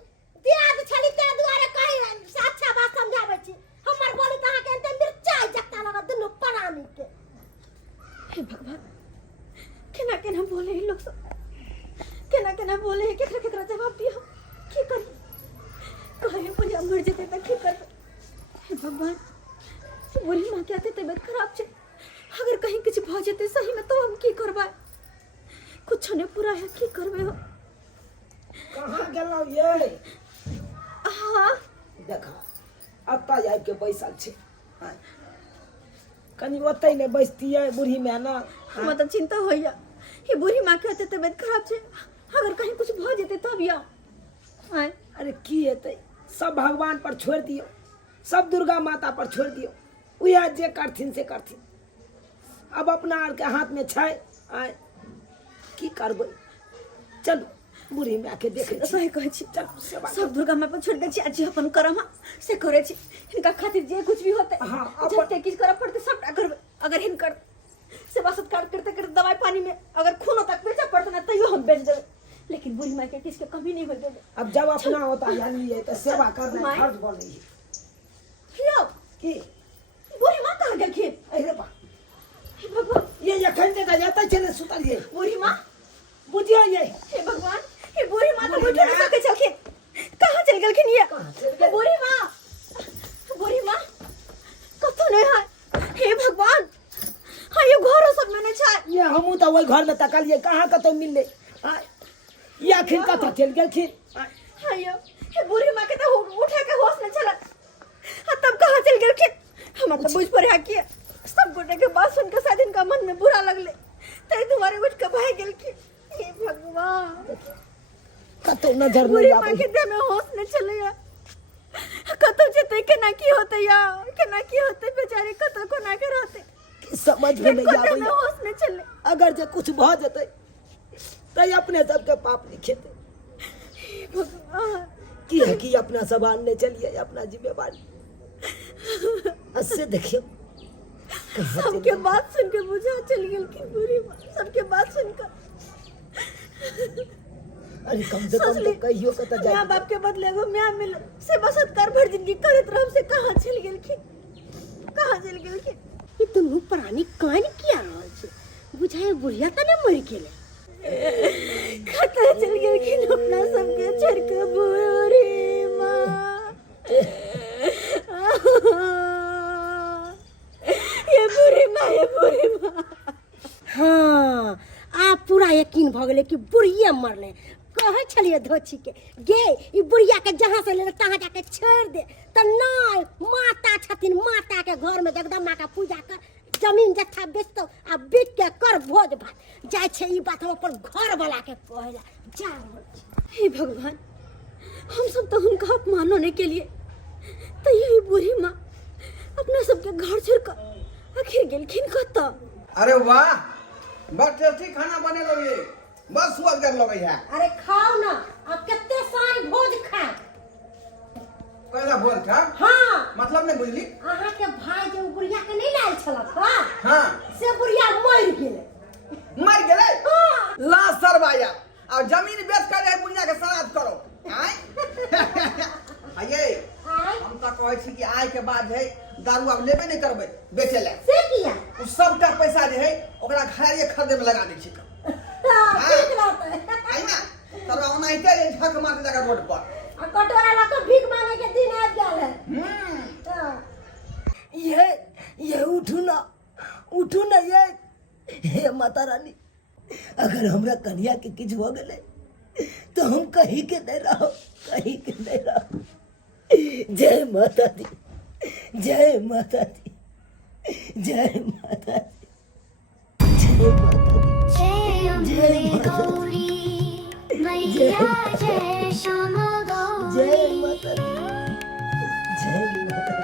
दियाद छली ते दुआरे कहि अच्छा बात समझाबै छी। हमर बोली त अहाँ के अंते मिर्चाई जत्ता लगा दुनु परानी के। हे भगवान केना केना बोले ई लोग सब, केना केना बोले है, केकरा केकरा जवाब दिया की करी। कहे बुढ़िया मर जेते त की करबे। हे भगवान बुढ़ी माँ के आते तबियत खराब छे, अगर कहीं कुछ भ जेते सही में तो हम की करबा। कुछ नहीं पूरा है की करबे हो। कहाँ गेलौ ये? हाँ देखा अत्ता जाए के बैसल छे, कनी ओतै ने बैसतियै बूढ़ी में ना। हम तो चिंता होइया ये बूढ़ी माँ के आते तबियत खराब छे, अगर कहीं कुछ भ जेते तब या। अरे की हेतै, सब भगवान पर छोड़ दियो, सब दुर्गा माता पर छोड़ दियो, उहे जे करथिन से करथिन। अब अपना आर के हाथ में छै, आय की करबै। चलू बूढ़ी माँ के देखे छी। सही कहै छी, चलू सेवा सब दुर्गा माँ पर छोड़ दे छी, आज अपन करम से करे छी। इनका खातिर जे कुछ भी होते हाँ, जते किछ करब पड़ते सबटा करबे। अगर हिनकर सेवा सत्कार करते करते दवाई पानी में अगर खूनो तक बेचा पड़ते ना तैयो हम बेच देबे, लेकिन बूढ़ी माँ के किस के कमी नहीं होय देबे। अब जब अपना होता जानिए तो सेवा करना माय। फर्ज बोल रही है हियो की। बूढ़ी माँ कहाँ गेलखिन? अरे बा हे भगवान ये जखन तक जाता चले सुतलिए बूढ़ी माँ, बुझियो ये। हे भगवान ये बूढ़ी माँ तो बैठ नहीं सके छलखिन, कहाँ चल गेलखिन ये? बूढ़ी माँ कतो नहीं है। हे भगवान हाँ ये घरों सब में नहीं छाए। ये हमू तो वही घर में तकलिए कहाँ कतो मिलले। ये आखिर कतो चल गेलखिन। हाँ ये बूढ़ी माँ के तो उठा के होश में चला, हाँ तब कहाँ चल गेलखिन? हम तो बुझ पर किए सब गोटे के बात सुन के शायद इनका मन में बुरा लगले तई तुम्हारे उठ के भाग गेलखिन। हे भगवान कतो नजर बूढ़ी नहीं माँ आवे। के देह में होश नहीं चले या, कतो जते केना की होते या, केना की होते बेचारे कतो को ना के रहते समझ में नहीं कतो आवे। में होश नहीं चले। अगर जे कुछ भ जते तो अपने सबके पाप लिखेते। हे भगवान की है कि अपना संभालने चलिए अपना जिम्मेवारी। अससे देखियो कहाँ चल सबके बात सुन के बुझा चल गेलखिन बूढ़ी माँ, सबके बात सुनकर। अरे कम से कम तो कहियो के तो माँ बाप के बदले एगो म्याँ मिल सेवा सत्कार भर जिंदगी करत रहब से कहाँ चल गेलखिन, कहाँ चल गेलखिन? ई दुनु प्राणी कान किया रहल छै? बुझाए बुढ़िया त ने मर गेले। कतऽ चल गेलखिन अपना सबके छोड़ के बूढ़ी माँ? ये बूढ़ी माँ हाँ आप पूरा यकीन भ गेले कि बुढ़िया मरले। कहे छलिए धोची के गे ई बुढ़िया के जहाँ से ले तहाँ जाके छोड़ दे त नहीं। माता छथिन, माता के घर में जगदम्बा का पूजा कर, जमीन जत्था बेचतो आ बिक के कर भोज भात जाय छै। ई बात हम अपन घर वाला के कहला जा रहल छी। हे भगवान हम सब तो उनका अपमान होने के लिए तो यही बुरी माँ अपना सबके घर छोड़ कर आखिर गेलखिन कत्ता। अरे वाह, बस टेस्टी खाना बने लोगे, बस स्वाद कर लोगे है। अरे खाओ ना, अब कितने सारी भोज खाए। कैला बोल था? हाँ, मतलब नहीं बुझली? अहाँ के भाई जो बुढ़िया के नहीं लायल छलक हाँ, से बुढ़िया मर गेले। मर गेले? हाँ। ला सरवाया और जमीन बेच कर जाए बुढ़िया के श्राद्ध करो। आये हम तो कहै छी कि आय के बाद है दारू अब लेबे नहीं करबे बेचे ले। से किया? उ सबटा पैसा जे है ओकरा घरे खरीदे में लगा दै छी। ठीक बात है। आई ना तोरा ओनाइते जे झक मार दे रोड पर। आ कटोरा ला के भीख मांगे के दिन आ गेल है। ये उठू ना ये। हे माता रानी, अगर हमरा कन्या के किछ हो गेले तो हम कहीं के नहीं रहो, कहीं के नहीं रहो। जय माता दी, जय माता दी, जय माता दी, जय माता दी, जय माता दी, जय माता दी, जय माता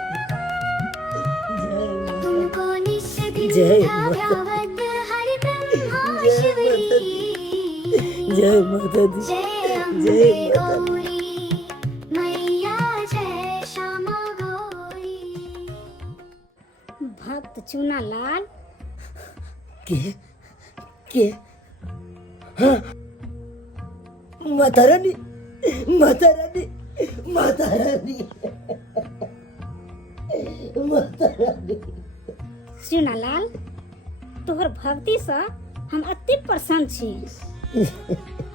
दी, जय माता दी, जय माता दी, जय माता दी, जय माता दी। भक्त चूना लाल के हाँ, माता रानी, माता रानी, माता रानी, माता रानी। चूना लाल, तोहर भक्ति से हम अति प्रसन्न छी।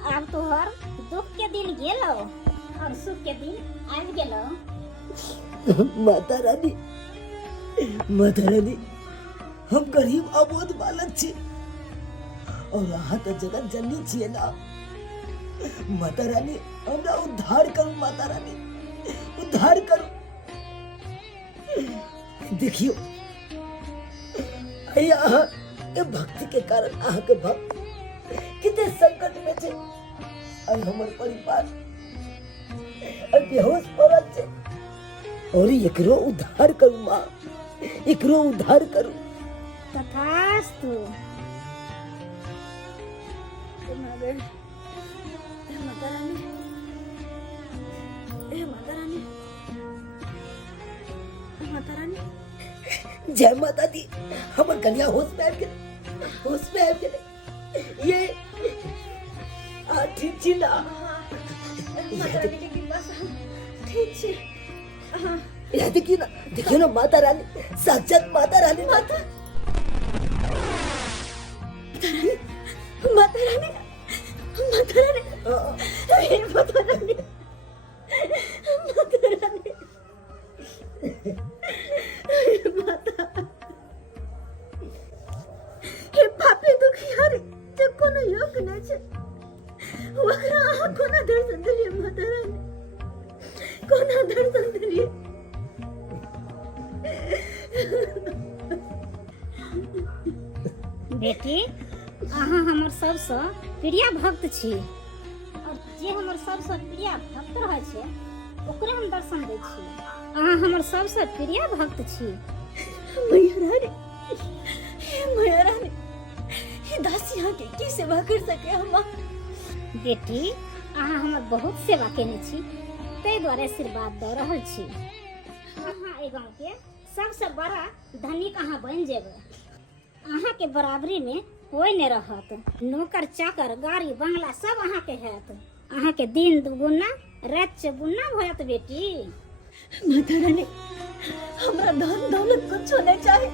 अब तोहर दुख के दिन गेलो और सुख के दिन आबि गेलो। माता रानी, माता रानी, हम गरीब अबोध बालक छी और अहाँ तो जगत जननी छिए ना। माता रानी, हमरा उद्धार करू, माता रानी, उद्धार करू। देखियो अहाँ के भक्ति के कारण अहाँ के भक्त कितने संकट में छे और हमर परिवार बेहोश पड़ल छे और एकरो उद्धार करू माँ, एकरो उद्धार करू। तथास्तु। माता रानी, माता रानी, माता रानी, जय माता दी, हमर कन्या होश में आबि गेलै, होश में आबि गेलै। ये ठीक छी ना? माता रानी के कृपा से ठीक छी। यहाँ देखियो ना माता रानी, साक्षात माता रानी। माता माता रानी, माता रानी, माता रानी, माता रानी, माता, हे पापी दुखियारी जे कोनो योग नहीं छे, वकरा अहाँ कोना दर्शन दिलिए माता रानी, कोना दर्शन दिलिए। बेटी, अहाँ हमर सबसँ प्रिय भक्त छी और जे हमर सबसँ प्रिय भक्त रहै छै ओकरे हम दर्शन दै छी। अहाँ हमर सबसँ प्रिय भक्त छी। मैया रानी, हे मैया रानी, हे दासिया के की सेवा कर सके हम? बेटी, अहाँ हमर बहुत सेवा केने छी, ताहि दुआरे आशीर्वाद दऽ रहल छी। अहाँ एहि गाँव के सबसँ बड़ा धनिक अहाँ बनि जेबै। अहाँ के बराबरी में कोई नहीं रहत। नौकर चाकर गाड़ी बंगला सब अहाँ के हैत। अहाँ के दिन दुगुना रात चौगुना होयत बेटी। माता रानी, हमरा धन दौलत कुछ नहीं चाहे,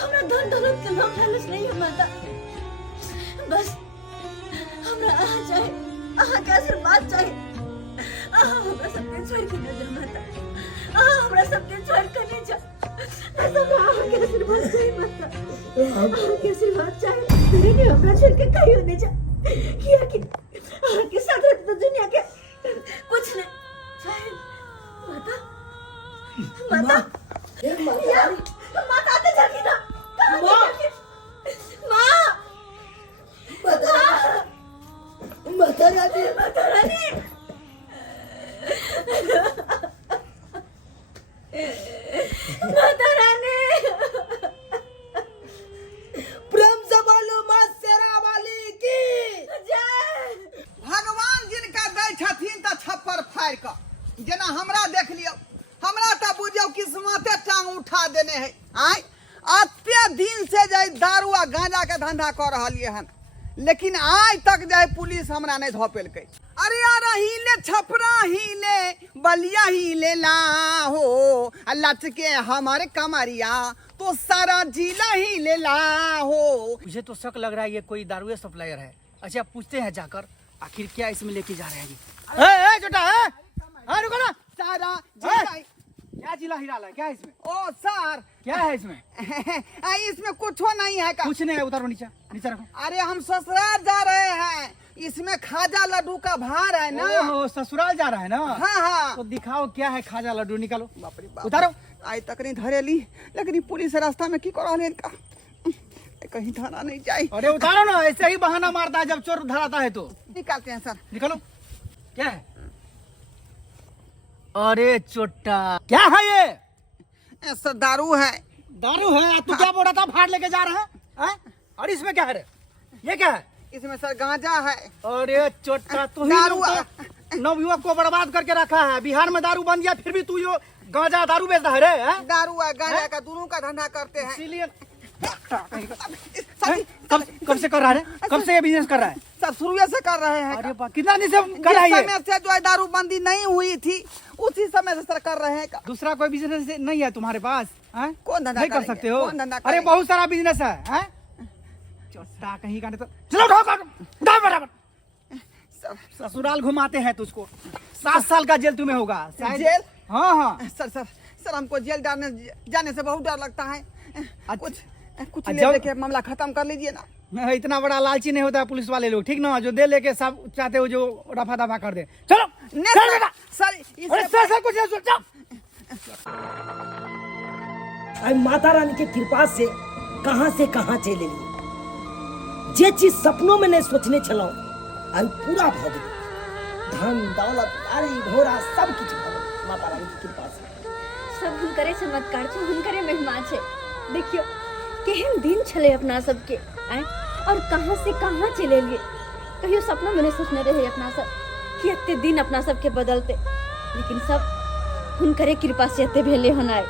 हमरा धन दौलत के लोभ लालच नहीं है माता। बस हमरा अहाँ चाहे, अहाँ के आशीर्वाद चाहे। अहाँ हमरा सबके छोड़ के न जा माता, अहाँ हमरा सबके छोड़ के नहीं जा। सब अहाँ के आशीर्वाद चाहे माता, अहाँ के आशीर्वाद चाहे। नहीं हमरा छोड़ के कहियो नहीं जा, किया कि अहाँ के साथ रहते तो दुनिया के कुछ नहीं चाहे माता। माता, माता आते जल्दी ना। माँ, माता रानी, माता रानी, आय अत्ते दिन से जाय दारू आ गांजा के धंधा कर रहलिए हन, लेकिन आज तक जाय पुलिस हमरा नहीं धोपेलकै। अरे यार हिले छपरा हिले बलिया हिले ला हो, लचके हमारे कमरिया तो सारा जिला हिले ला हो। मुझे तो शक लग रहा है ये कोई दारुए सप्लायर है। अच्छा पूछते हैं जाकर आखिर क्या इसमें लेके जा रहे हैं ये। छोटा रुको ना, सारा जिला क्या जिला हिला है क्या इसमें? ओ सर क्या है इसमें? इसमें कुछ नहीं है का? कुछ नहीं है, उतारो नीचे नीचे रखो। अरे हम ससुराल जा रहे हैं, इसमें खाजा लड्डू का भार है ना। ओहो ससुराल जा रहा है ना। हाँ हाँ तो दिखाओ क्या है खाजा लड्डू, निकालो बाप रे बाप। उतारो। आज तक नहीं धरेली, लेकिन पुलिस रास्ता में की करा इनका, कहीं धरा नहीं जाए। अरे उतारो ना, ऐसे ही बहाना मारता है जब चोर धराता है तो। निकालते हैं सर। निकालो क्या है? अरे चोट्टा क्या है ये? सर दारू है। दारू है? तू क्या बोल रहा था भाड़ लेके जा रहा है? और इसमें क्या है रे? ये क्या है? इसमें सर गांजा है। अरे चोट्टा तू ही दारू नवयुवक को बर्बाद करके रखा है। बिहार में दारू बन गया फिर भी तू यो गांजा दारू बेचता है रे? दारू है गांजा का दोनों का धंधा करते हैं। इसीलिए कब से कर रहा है? कब से ये बिजनेस कर रहा है? सर शुरू से कर रहे हैं। अरे कितना दिन से कर रहा है ये? समय से जो है दारू बंदी नहीं हुई थी उसी समय से सर कर रहे हैं। दूसरा कोई बिजनेस नहीं है तुम्हारे पास? कौन धंधा नहीं कर सकते हो? कौन धंधा अरे बहुत सारा बिजनेस है। चोट्टा कहीं का नहीं तो चलो उठाओ बराबर। ससुराल घुमाते हैं तुझको, 7 साल का जेल तुम्हें होगा। जेल? हाँ सर हमको जेल जाने से बहुत डर लगता है। कुछ ले जब- लेके मामला खत्म कर लीजिए ना। इतना बड़ा लालची नहीं होता है पुलिस वाले लोग, ठीक ना? जो दे लेके सब चाहते हो जो रफा दफा कर दे। चलो चल बेटा। सर अरे सर कुछ नहीं सोचा। आई माता रानी के कृपा से कहाँ चले ली। जे चीज सपनों में नहीं सोचने चलो आई पूरा भ गई। धन दौलत गाड़ी घोड़ा सब कुछ भ गई माता रानी की कृपा से। सब हुनकरे चमत्कार छे, हुनकरे महिमा छे। देखियो केहन दिन छले अपना सबके आए, और कहाँ से कहाँ चले लिए। कहियो सपना में नहीं सोचने रहे अपना सब कि एते दिन अपना सबके बदलते, लेकिन सब हुनकरे कृपा से एते भेले होनाय।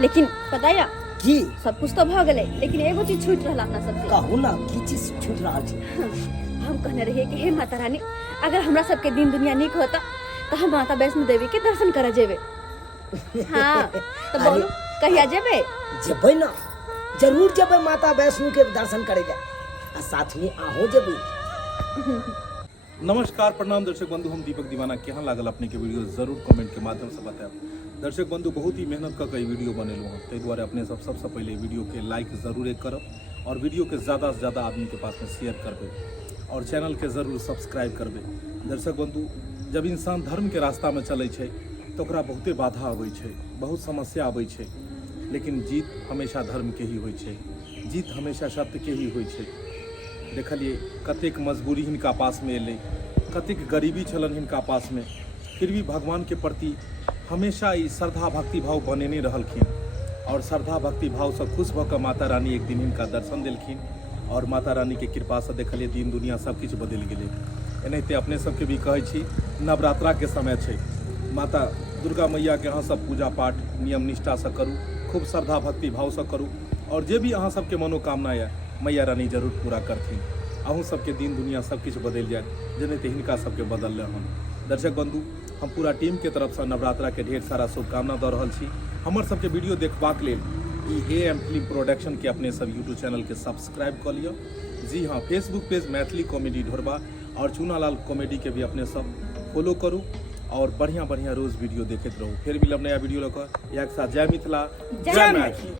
लेकिन पता या की सब कुछ तो भ गेले, लेकिन एगो चीज छूट रहला अपना सबसे। कहू ना की चीज छूट रहा थी। हम कहने रहे कि हे माता रानी, अगर हमरा सबके दिन दुनिया निक होता तो हम माता वैष्णो देवी के दर्शन करे जेबे। हाँ तो बोलो कहिया जेबे? जेबे ना, जरूर जेबे माता वैष्णो के दर्शन करेगा, आ साथ में आहो जेबे। नमस्कार प्रणाम दर्शक बंधु, हम दीपक दीवाना केहन लागल अपने के वीडियो जरूर कमेंट के माध्यम से बताएब। दर्शक बंधु बहुत ही मेहनत कर वीडियो बनेलू हम, ताहि दुआरे अपने सबसे पहले वीडियो के लाइक जरूर करब और वीडियो के ज़्यादा से ज़्यादा आदमी के पास में शेयर करबे और चैनल के जरूर सब्सक्राइब करबे। दर्शक बंधु जब इंसान धर्म के रास्ता में चले छै तो ओकरा बहुते बाधा आबै छै, बहुत समस्या आबै छै, लेकिन जीत हमेशा धर्म के ही होइ छै, जीत हमेशा सत्य के ही होइ छै। देखलिए कतेक मजबूरी हिनका पास में एलै, कतेक गरीबी छलन हिनका पास में, फिर भी भगवान के प्रति हमेशा ई श्रद्धा भक्ति भाव बनेने रहलखिन और श्रद्धा भक्ति भाव से खुश भऽ कऽ माता रानी एक दिन हिनका दर्शन देलखिन और माता रानी के कृपा से देखलिए दिन दुनिया सब किछु बदलि गेलै। एनाहिते अपने सबके भी कहै छी नवरात्रा के समय छै, माता दुर्गा मैया के अहाँ सब पूजा पाठ नियम निष्ठा से करू, खूब श्रद्धा भक्ति भाव से करू और जे भी अहाँ सबके मनोकामना है मैया रानी जरूर पूरा करथिन। अहूँ सबके दिन दुनिया सब किछु बदलि जायत जेनाहिते हिनका सबके बदलले हन। दर्शक बंधु हम पूरा टीम के तरफ से नवरात्रा के ढेर सारा शुभकामना दऽ रहल छी। हमर सबके वीडियो देखबाक लेल ई AM फिल्म प्रोडक्शन के अपने सब यूट्यूब चैनल के सब्सक्राइब कऽ लिअ। जी हाँ, फेसबुक पेज मैथिली कॉमेडी ढोरबा और चूनालाल कॉमेडी के भी अपने सब फॉलो करू और बढ़िया बढ़िया रोज वीडियो देखते रहू। फिर मिलब नया वीडियो लऽ कऽ। एक साथ जय मिथिला, जय मैथिली।